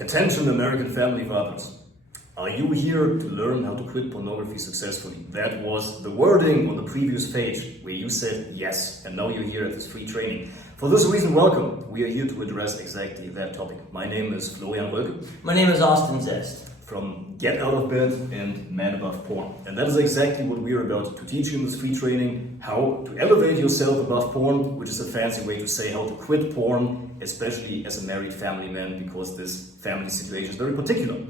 Attention, American family fathers. Are you here to learn how to quit pornography successfully? That was the wording on the previous page where you said yes, and now you're here at this free training. For this reason, welcome. We are here to address exactly that topic. My name is Florian Röke. My name is Austin Zest. From Get Out of Bed and Man Above Porn. And that is exactly what we are about to teach you in this free training, how to elevate yourself above porn, which is a fancy way to say how to quit porn, especially as a married family man, because this family situation is very particular.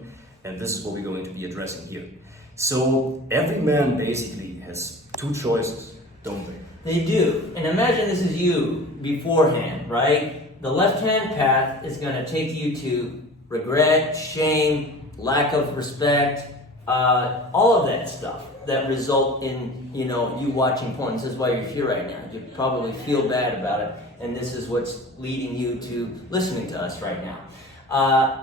And this is what we're going to be addressing here. So every man basically has two choices, don't they? They do. And imagine this is you beforehand, right? The left-hand path is going to take you to regret, shame, lack of respect, all of that stuff that result in, you watching porn. This is why you're here right now. You probably feel bad about it, and this is what's leading you to listening to us right now.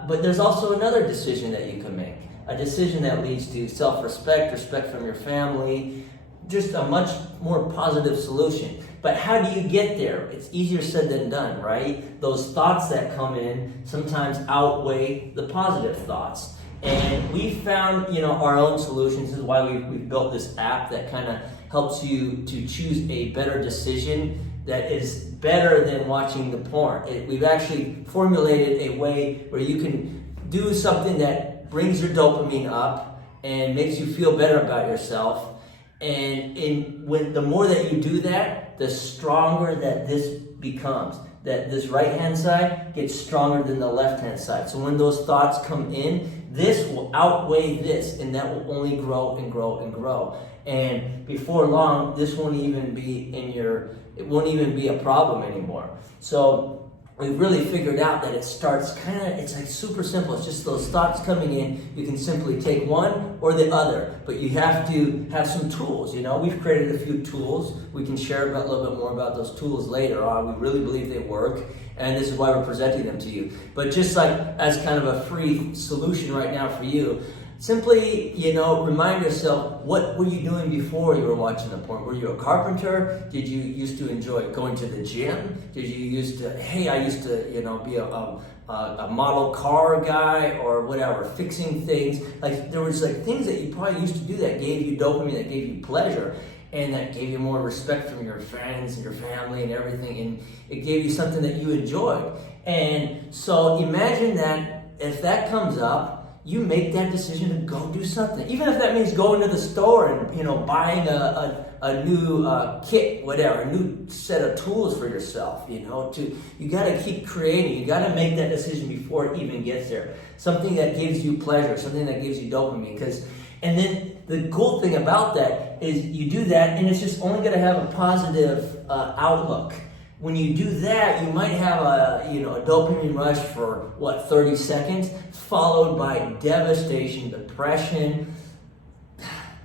But there's also another decision that you can make, a decision that leads to self-respect, respect from your family, just a much more positive solution. But how do you get there? It's easier said than done, right? Those thoughts that come in sometimes outweigh the positive thoughts. And we found, our own solutions. This is why we've built this app that kind of helps you to choose a better decision that is better than watching the porn. We've actually formulated a way where you can do something that brings your dopamine up and makes you feel better about yourself. And when the more that you do that, the stronger that this becomes. That this right-hand side gets stronger than the left-hand side. So when those thoughts come in, this will outweigh this, and that will only grow and grow and grow. And before long, this won't even be it won't even be a problem anymore. So we've really figured out that it starts it's like super simple. It's just those thoughts coming in. You can simply take one or the other, but you have to have some tools. We've created a few tools. We can share a little bit more about those tools later on. We really believe they work, and this is why we're presenting them to you. But just like as kind of a free solution right now for you, simply, remind yourself, what were you doing before you were watching the porn? Were you a carpenter? Did you used to enjoy going to the gym? Did you used to, I used to, be a model car guy or whatever, fixing things. Like there was things that you probably used to do that gave you dopamine, that gave you pleasure, and that gave you more respect from your friends and your family and everything, and it gave you something that you enjoyed. And so imagine that if that comes up, you make that decision to go do something. Even if that means going to the store and, buying a new kit, whatever, a new set of tools for yourself, you got to keep creating. You got to make that decision before it even gets there. Something that gives you pleasure, something that gives you dopamine. And then the cool thing about that is you do that and it's just only going to have a positive outlook. When you do that, you might have a dopamine rush for 30 seconds, followed by devastation, depression.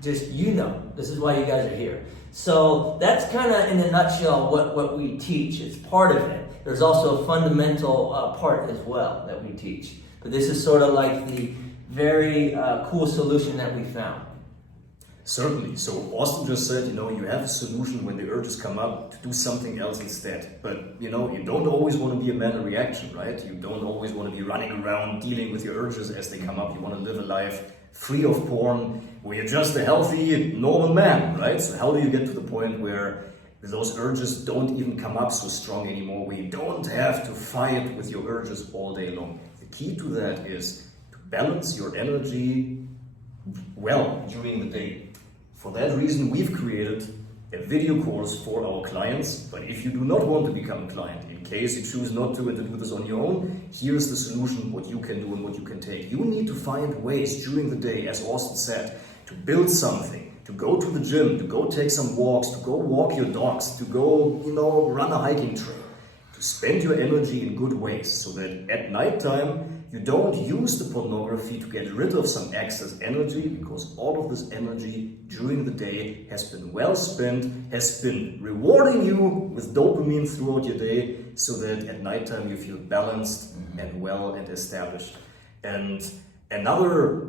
Just this is why you guys are here. So that's kind of in a nutshell what we teach. It's part of it. There's also a fundamental part as well that we teach. But this is sort of like the very cool solution that we found. Certainly. So Austin just said, you have a solution when the urges come up to do something else instead. But, you don't always want to be a man of reaction, right? You don't always want to be running around dealing with your urges as they come up. You want to live a life free of porn, where you're just a healthy, normal man, right? So how do you get to the point where those urges don't even come up so strong anymore, where you don't have to fight with your urges all day long? The key to that is to balance your energy well during the day. For that reason, we've created a video course for our clients. But if you do not want to become a client, in case you choose not to and to do this on your own, here's the solution, what you can do and what you can take. You need to find ways during the day, as Austin said, to build something, to go to the gym, to go take some walks, to go walk your dogs, to go, run a hiking trail, to spend your energy in good ways so that at nighttime, you don't use the pornography to get rid of some excess energy, because all of this energy during the day has been well spent, has been rewarding you with dopamine throughout your day, so that at nighttime you feel balanced and well and established. And another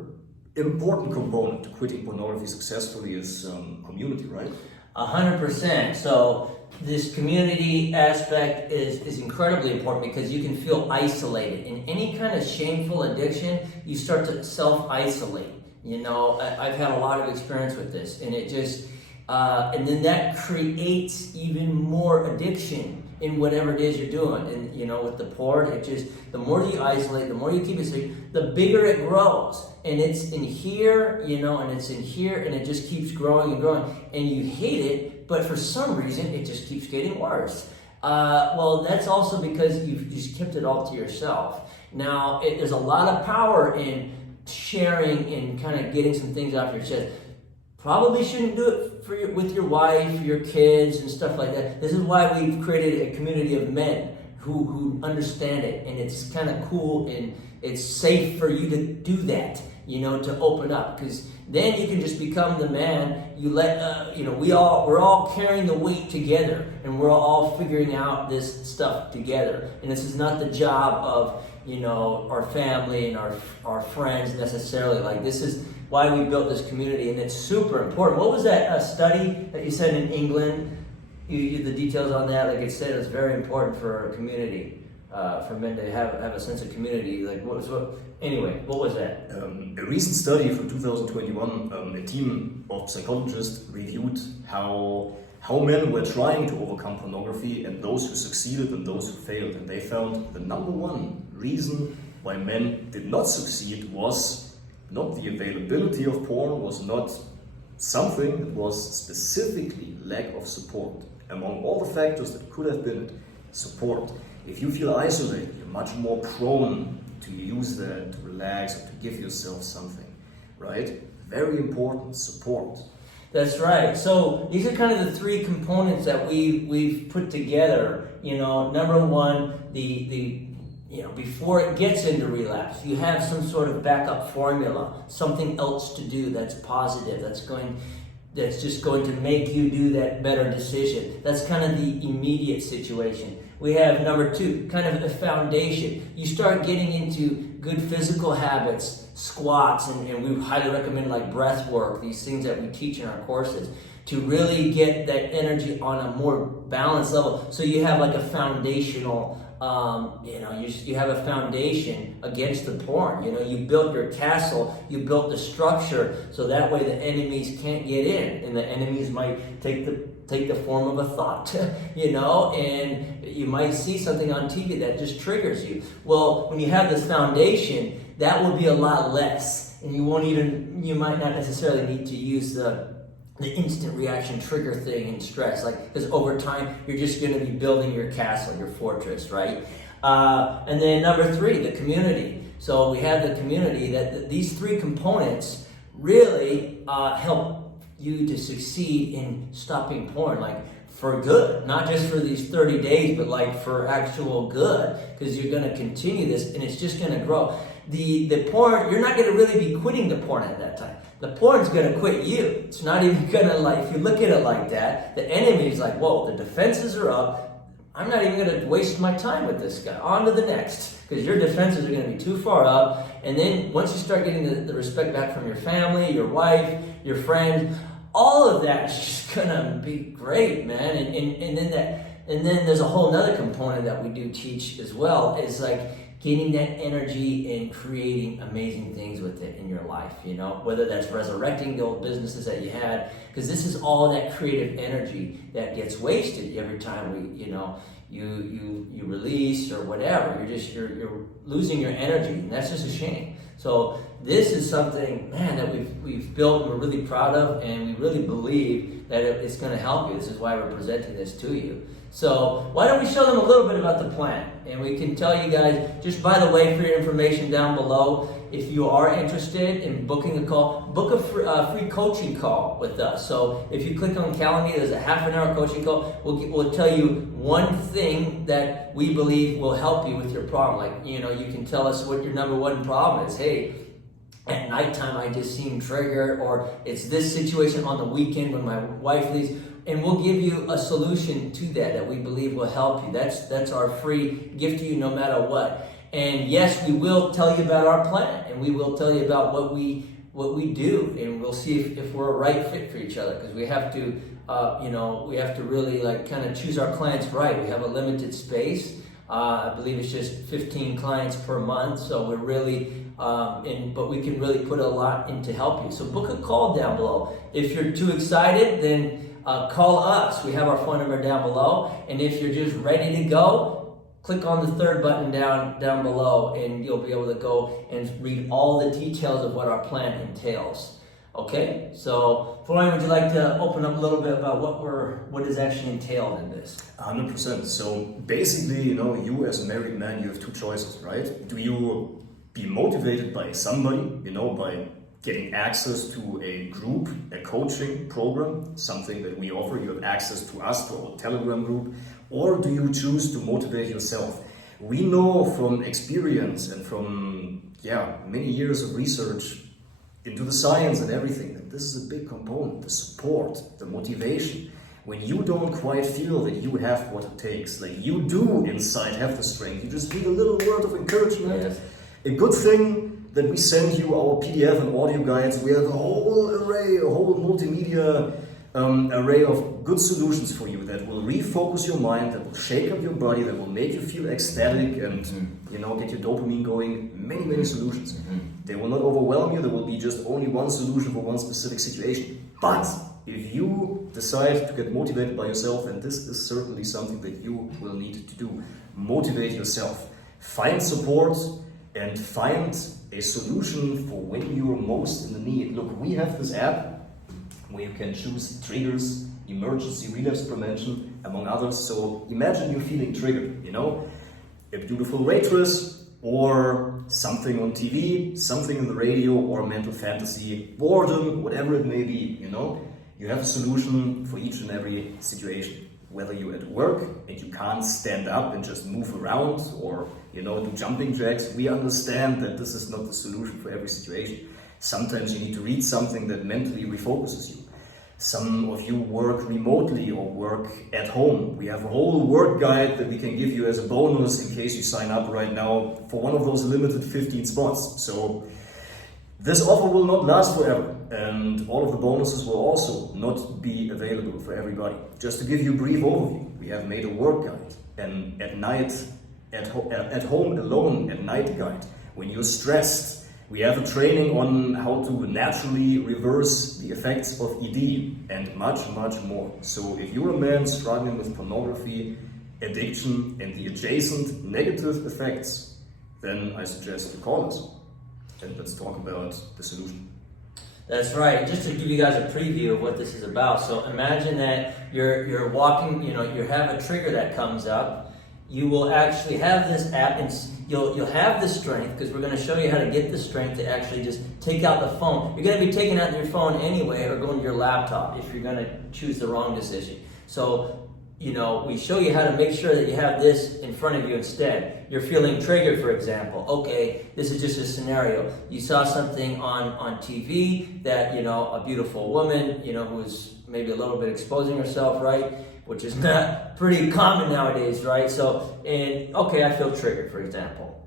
important component to quitting pornography successfully is community, right? 100%. So this community aspect is incredibly important because you can feel isolated. In any kind of shameful addiction, you start to self-isolate. You know, I've had a lot of experience with this, and it just, and then that creates even more addiction in whatever it is you're doing. And, you know, with the porn, it just, the more you isolate, the more you keep it safe, the bigger it grows. And it's in here, you know, and it's in here, and it just keeps growing and growing. And you hate it, but for some reason, it just keeps getting worse. Well, that's also because you've just kept it all to yourself. Now, there's a lot of power in sharing and kind of getting some things off your chest. Probably shouldn't do it with your wife, your kids, and stuff like that. This is why we've created a community of men who understand it, and it's kind of cool, and it's safe for you to do that, you know, to open up, because then you can just become the man. You let, you know, we're all carrying the weight together, and we're all figuring out this stuff together. And this is not the job of, you know, our family and our friends necessarily. Like, this is why we built this community, and it's super important. What was that study that you said in England? The details on that, like it said, it's very important for a community, for men to have a sense of community. Like, what was that? A recent study from 2021, a team of psychologists reviewed how men were trying to overcome pornography, and those who succeeded and those who failed. And they found the number one reason why men did not succeed was not the availability of porn, was not something, it was specifically lack of support. Among all the factors that could have been it, support. If you feel isolated, you're much more prone to use that, to relax, or to give yourself something, right? Very important, support. That's right. So these are kind of the three components that we've put together. You know, number one, you know, before it gets into relapse, you have some sort of backup formula, something else to do that's positive, that's just going to make you do that better decision. That's kind of the immediate situation. We have number two, kind of a foundation. You start getting into good physical habits, squats, and we highly recommend like breath work, these things that we teach in our courses, to really get that energy on a more balanced level. So you have like a foundational, you know, you have a foundation against the porn. You know, you built your castle, you built the structure, so that way the enemies can't get in, and the enemies might take the form of a thought, you know, and you might see something on TV that just triggers you. Well, when you have this foundation, that will be a lot less, and you might not necessarily need to use the instant reaction trigger thing and stress, like, because over time you're just going to be building your castle, your fortress, right? And then number three, the community. So we have the community that these three components really help you to succeed in stopping porn, like for good, not just for these 30 days, but like for actual good, because you're going to continue this and it's just going to grow. The porn, you're not going to really be quitting the porn at that time. The porn's going to quit you. It's not even going to, like, if you look at it like that, the enemy's like, whoa, the defenses are up. I'm not even going to waste my time with this guy. On to the next, because your defenses are going to be too far up. And then once you start getting the respect back from your family, your wife, your friends, all of that is just going to be great, man. And then there's a whole nother component that we do teach as well, is like getting that energy and creating amazing things with it in your life, you know, whether that's resurrecting the old businesses that you had, because this is all that creative energy that gets wasted every time you release or whatever. You're losing your energy, and that's just a shame. So this is something, man, that we've built and we're really proud of, and we really believe that it's going to help you. This is why we're presenting this to you. So why don't we show them a little bit about the plan? And we can tell you guys, just by the way, for your information down below, if you are interested in booking a call, book a free coaching call with us. So if you click on Calendly, there's a half-an-hour coaching call. We'll tell you one thing that we believe will help you with your problem. Like, you know, you can tell us what your number one problem is. Hey, at nighttime I just seem triggered, or it's this situation on the weekend when my wife leaves. And we'll give you a solution to that we believe will help you. That's our free gift to you no matter what. And yes, we will tell you about our plan, and we will tell you about what we do, and we'll see if we're a right fit for each other, because we have to we have to really like kind of choose our clients right. We have a limited space. I believe it's just 15 clients per month, so we're really but we can really put a lot in to help you. So book a call down below. If you're too excited, then call us. We have our phone number down below, and if you're just ready to go, click on the third button down below, and you'll be able to go and read all the details of what our plan entails. Okay, so Florian, would you like to open up a little bit about what is actually entailed in this? 100%. So basically, you as a married man, you have two choices, right? Do you be motivated by somebody, by getting access to a group, a coaching program, something that we offer? You have access to us, to our Telegram group, or do you choose to motivate yourself? We know from experience and from many years of research into the science and everything, that this is a big component, the support, the motivation. When you don't quite feel that you have what it takes, like you do inside have the strength, you just need a little word of encouragement. Yes. A good thing that we send you our PDF and audio guides. We have a whole multimedia array of good solutions for you that will refocus your mind, that will shake up your body, that will make you feel ecstatic and get your dopamine going. Many solutions. They will not overwhelm you. There will be just only one solution for one specific situation. But if you decide to get motivated by yourself, then this is certainly something that you will need to do. Motivate yourself. Find support and find a solution for when you're most in the need. Look, we have this app where you can choose triggers, emergency relapse prevention, among others. So imagine you're feeling triggered, a beautiful waitress, or something on TV, something in the radio, or a mental fantasy, boredom, whatever it may be, You have a solution for each and every situation. Whether you're at work and you can't stand up and just move around or, do jumping jacks, we understand that this is not the solution for every situation. Sometimes you need to read something that mentally refocuses you. Some of you work remotely or work at home. We have a whole work guide that we can give you as a bonus in case you sign up right now for one of those limited 15 spots. So this offer will not last forever, and all of the bonuses will also not be available for everybody. Just to give you a brief overview, we have made a work guide, and at home alone at night guide. When you're stressed, we have a training on how to naturally reverse the effects of ED and much more. So if you're a man struggling with pornography, addiction, and the adjacent negative effects, then I suggest you call us and let's talk about the solution. That's right. Just to give you guys a preview of what this is about. So imagine that you're walking, you have a trigger that comes up. You will actually have this app, and you'll have the strength, because we're going to show you how to get the strength to actually just take out the phone. You're going to be taking out your phone anyway, or going to your laptop if you're going to choose the wrong decision. So, we show you how to make sure that you have this in front of you instead. You're feeling triggered, for example. Okay, this is just a scenario. You saw something on TV that, a beautiful woman, who's maybe a little bit exposing herself, right? Which is not pretty common nowadays, right? I feel triggered, for example.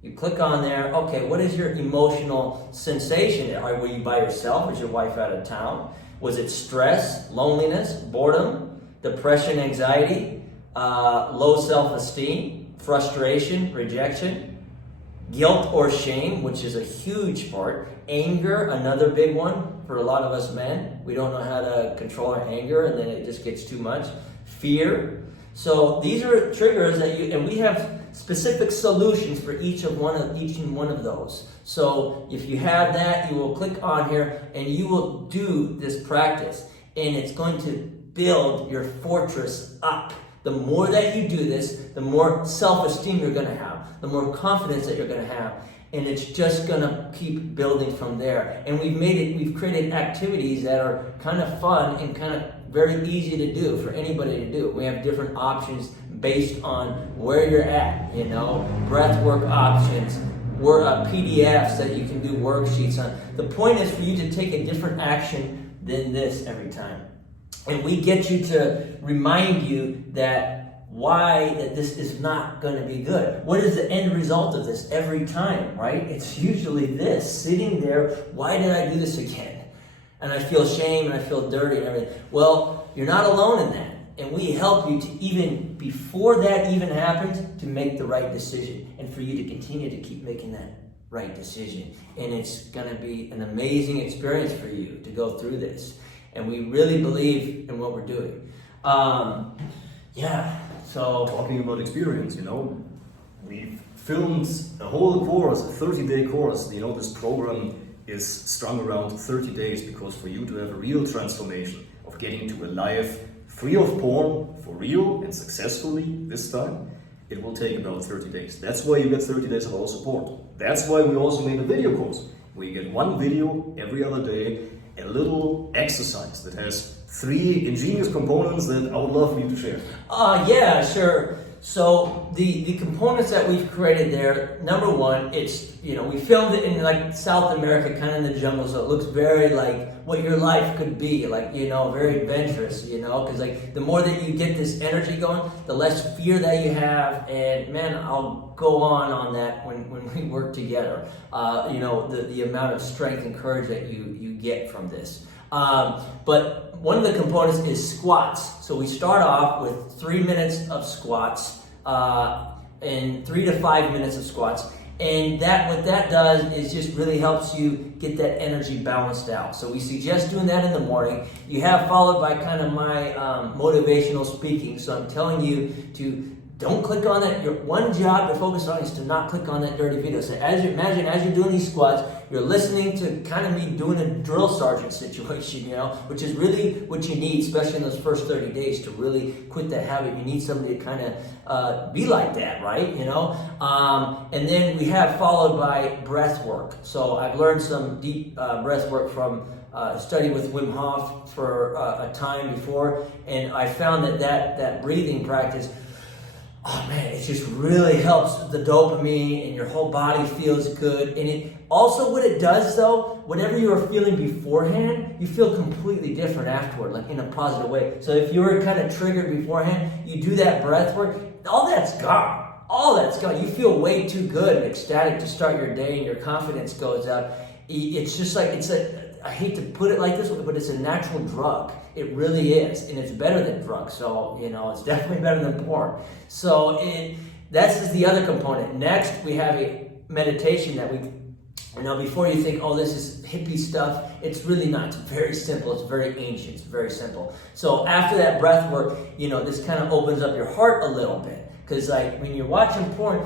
You click on there, okay, what is your emotional sensation? Were you by yourself? Was your wife out of town? Was it stress, loneliness, boredom, depression, anxiety, low self-esteem, frustration, rejection, guilt or shame, which is a huge part, anger, another big one for a lot of us men. We don't know how to control our anger, and then it just gets too much. Fear. So these are triggers and we have specific solutions for each and one of those. So if you have that, you will click on here and you will do this practice, and it's going to build your fortress up. The more that you do this, the more self-esteem you're going to have, the more confidence that you're going to have, and it's just going to keep building from there. And we've created activities that are kind of fun and kind of very easy to do for anybody to do. We have different options based on where you're at, breath work options, PDFs that you can do worksheets on. The point is for you to take a different action than this every time. And we get you to remind you that this is not going to be good. What is the end result of this every time, right? It's usually this, sitting there, why did I do this again? And I feel shame and I feel dirty and everything. Well, you're not alone in that. And we help you to even, before that even happens, to make the right decision. And for you to continue to keep making that right decision. And it's going to be an amazing experience for you to go through this. And we really believe in what we're doing. So talking about experience, we've filmed a whole course, a 30-day course. This program is strung around 30 days because for you to have a real transformation of getting to a life free of porn, for real and successfully this time, it will take about 30 days. That's why you get 30 days of our support. That's why we also made a video course, where you get one video every other day, a little exercise that has 3 ingenious components that I would love for you to share. Yeah, sure. So the components that we've created there, number one, it's, we filmed it in like South America, kind of in the jungle, so it looks very like what your life could be, like, very adventurous, because like the more that you get this energy going, the less fear that you have. And man, I'll go on that when we work together. The amount of strength and courage that you get from this. But one of the components is squats. So we start off with 3 minutes of squats and 3 to 5 minutes of squats. And what that does is just really helps you get that energy balanced out. So we suggest doing that in the morning. You have followed by kind of my motivational speaking. So I'm telling you to don't click on that. Your one job to focus on is to not click on that dirty video. So as you're doing these squats, you're listening to kind of me doing a drill sergeant situation, which is really what you need, especially in those first 30 days to really quit that habit. You need somebody to kind of be like that, right? And then we have followed by breath work. So I've learned some deep breath work from study with Wim Hof for a time before, and I found that breathing practice, oh man, it just really helps the dopamine and your whole body feels good. And it also, what it does though, whatever you were feeling beforehand, you feel completely different afterward, like in a positive way. So if you were kind of triggered beforehand, you do that breath work, all that's gone. All that's gone. You feel way too good and ecstatic to start your day, and your confidence goes up. It's just like, I hate to put it like this, but it's a natural drug. It really is, and it's better than drugs. So, it's definitely better than porn. So that's just the other component. Next, we have a meditation that before you think, oh, this is hippie stuff, it's really not. It's very simple. It's very ancient. It's very simple. So after that breath work, this kind of opens up your heart a little bit. Because like when you're watching porn,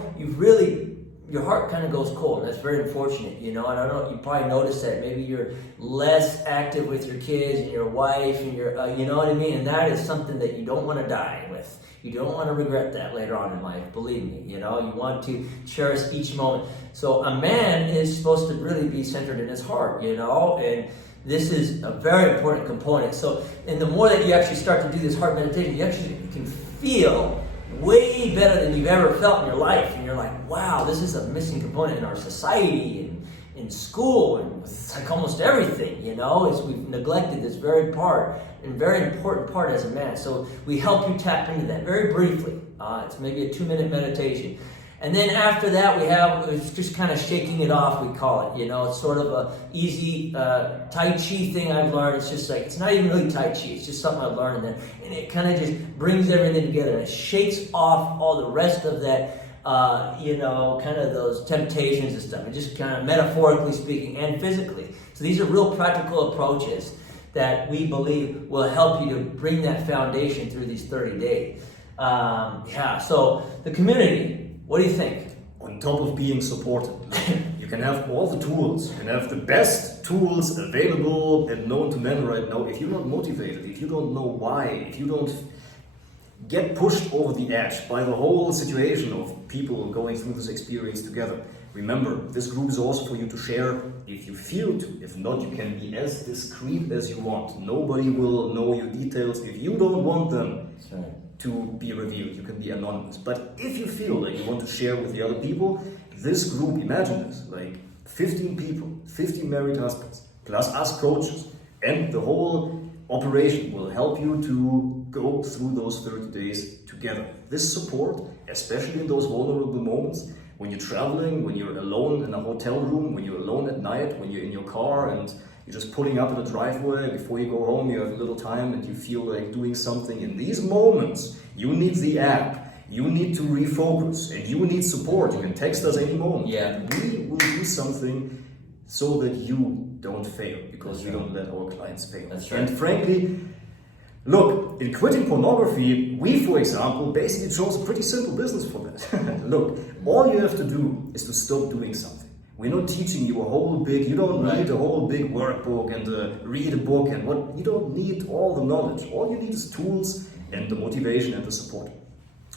your heart kind of goes cold. That's very unfortunate, and I don't know, you probably noticed that. Maybe you're less active with your kids and your wife and your, you know what I mean? And that is something that you don't want to die with. You don't want to regret that later on in life, believe me. You want to cherish each moment. So a man is supposed to really be centered in his heart, and this is a very important component. So, and the more that you actually start to do this heart meditation, you can feel way better than you've ever felt in your life. And you're like, wow, this is a missing component in our society and in school and with like almost everything, we've neglected this very important part as a man. So we help you tap into that very briefly. It's maybe a 2-minute meditation. And then after that, it's just kind of shaking it off, we call it. It's sort of a easy Tai Chi thing I've learned. It's just like, it's not even really Tai Chi. It's just something I've learned. And it kind of just brings everything together. And it shakes off all the rest of that, kind of those temptations and stuff. And just kind of metaphorically speaking and physically. So these are real practical approaches that we believe will help you to bring that foundation through these 30 days. So the community. What do you think? On top of being supported, you can have all the tools. You can have the best tools available and known to men right now. If you're not motivated, if you don't know why, if you don't get pushed over the edge by the whole situation of people going through this experience together, remember, this group is also for you to share if you feel to. If not, you can be as discreet as you want. Nobody will know your details if you don't want them. That's right. To be revealed. You can be anonymous. But if you feel that you want to share with the other people, this group, imagine this, like 15 people, 15 married husbands, plus us coaches, and the whole operation will help you to go through those 30 days together. This support, especially in those vulnerable moments, when you're traveling, when you're alone in a hotel room, when you're alone at night, when you're in your car and You're just pulling up in the driveway, before you go home, you have a little time and you feel like doing something. In these moments, you need the app, you need to refocus, and you need support. You can text us any moment. Yeah. And we will do something so that you don't fail, because we don't let our clients fail. That's right. And frankly, look, in quitting pornography, we, for example, basically chose a pretty simple business for that. Look, all you have to do is to stop doing something. We're not teaching you a whole big, you don't need a whole big workbook and read a book and what, you don't need all the knowledge. All you need is tools and the motivation and the support.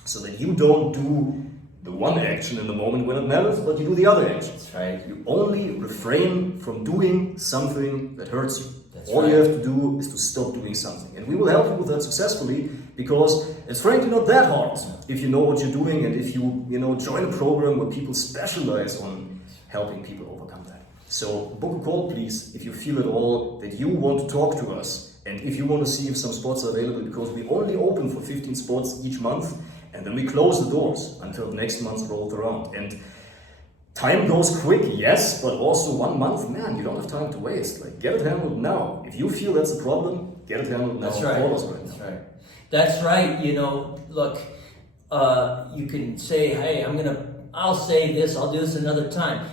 So that you don't do the one action in the moment when it matters, but you do the other actions. That's right. You only refrain from doing something that hurts you. That's All right. you have to do is to stop doing something. And we will help you with that successfully, because it's frankly not that hard if you know what you're doing and if you join a program where people specialize on helping people overcome that. So book a call, please, if you feel at all that you want to talk to us and if you want to see if some spots are available, because we only open for 15 spots each month and then we close the doors until next month rolls around. And time goes quick, yes, but also 1 month, man, you don't have time to waste. Like, get it handled now. If you feel that's a problem, get it handled now. That's right. Call us right now. That's right. That's right. Look, you can say, hey, I'll say this, I'll do this another time.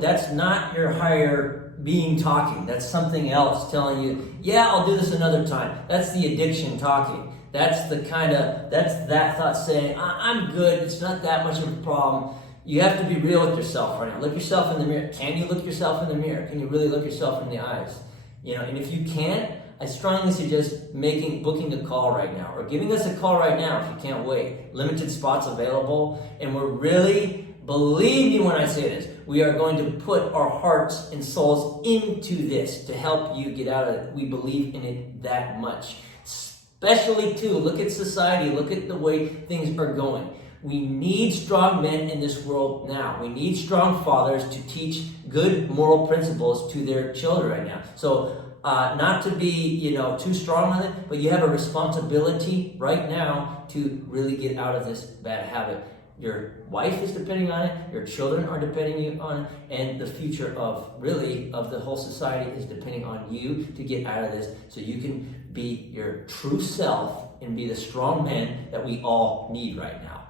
That's not your higher being talking. That's something else telling you, yeah, I'll do this another time. That's the addiction talking. That's that thought saying, I'm good, it's not that much of a problem. You have to be real with yourself right now. Look yourself in the mirror. Can you look yourself in the mirror? Can you really look yourself in the eyes? And if you can't, I strongly suggest booking a call right now, or giving us a call right now if you can't wait. Limited spots available, and we're really, believe me when I say this, we are going to put our hearts and souls into this to help you get out of it. We believe in it that much. Especially too, look at society, look at the way things are going. We need strong men in this world now. We need strong fathers to teach good moral principles to their children right now. So not to be, too strong on it, but you have a responsibility right now to really get out of this bad habit. Your wife is depending on it, your children are depending on it, and the future of the whole society is depending on you to get out of this so you can be your true self and be the strong man that we all need right now.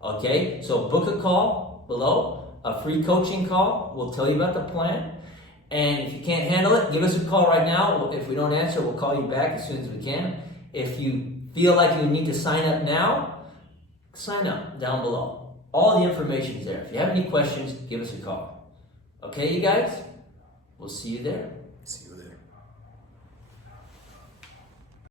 Okay, so book a call below, a free coaching call. We'll tell you about the plan. And if you can't handle it, give us a call right now. If we don't answer, we'll call you back as soon as we can. If you feel like you need to sign up now, sign up down below. All the information is there. If you have any questions, give us a call. Okay, you guys? We'll see you there. See you there.